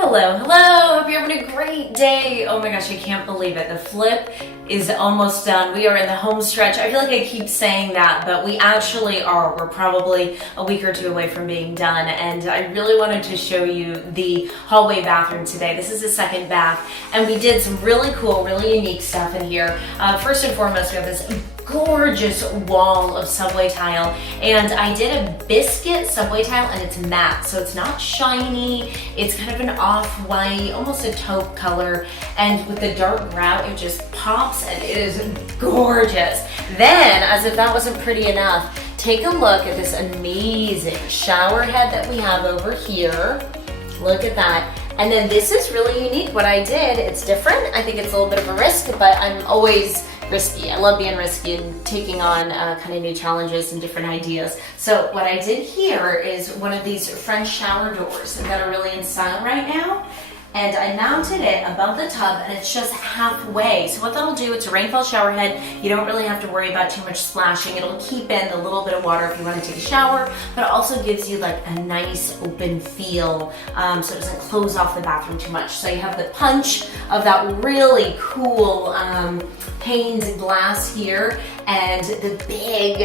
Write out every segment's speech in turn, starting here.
Hello, hello, hope you're having a great day. Oh my gosh, I can't believe it. The flip is almost done. We are in the home stretch. I feel like I keep saying that, but we actually are. We're probably a week or two away from being done, and I really wanted to show you the hallway bathroom today. This is the second bath, and we did some really cool, really unique stuff in here. First and foremost, we have this gorgeous wall of subway tile, and I did a biscuit subway tile, and it's matte, so it's not shiny. It's kind of an off-white, almost a taupe color, and with the dark grout, it just pops, and it is gorgeous. Then, as if that wasn't pretty enough, take a look at this amazing shower head that we have over here. Look at that. And then this is really unique. What I did, it's different. I think it's a little bit of a risk, but I'm always risky. I love being risky and taking on kind of new challenges and different ideas. So what I did here is one of these French shower doors that are really in style right now. And I mounted it above the tub, and it's just halfway. So what that'll do, it's a rainfall shower head. You don't really have to worry about too much splashing. It'll keep in a little bit of water if you want to take a shower, but it also gives you like a nice open feel, so it doesn't close off the bathroom too much. So you have the punch of that really cool pained glass here, and the big,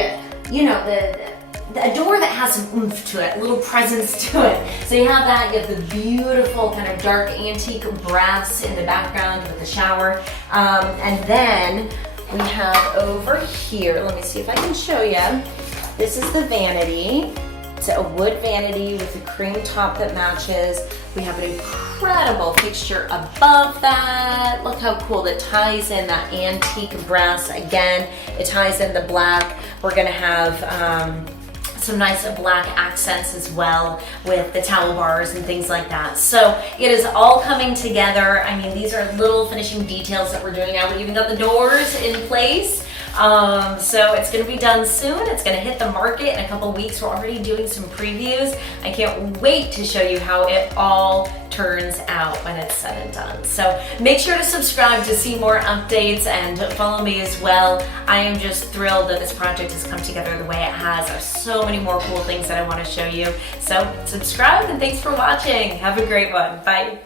a door that has some oomph to it, a little presence to it. So you have that, you have the beautiful kind of dark antique brass in the background with the shower. And then we have over here, let me see if I can show you. This is the vanity. It's a wood vanity with a cream top that matches. We have an incredible fixture above that. Look how cool, that ties in that antique brass again. It ties in the black. We're gonna have some nice black accents as well with the towel bars and things like that. So it is all coming together. I mean, these are little finishing details that we're doing now. We even got the doors in place. So it's gonna be done soon. It's gonna hit the market in a couple weeks. We're already doing some previews. I can't wait to show you how it all turns out when it's said and done. So make sure to subscribe to see more updates and follow me as well. I am just thrilled that this project has come together the way it has. There's so many more cool things that I want to show you. So subscribe, and thanks for watching. Have a great one. Bye.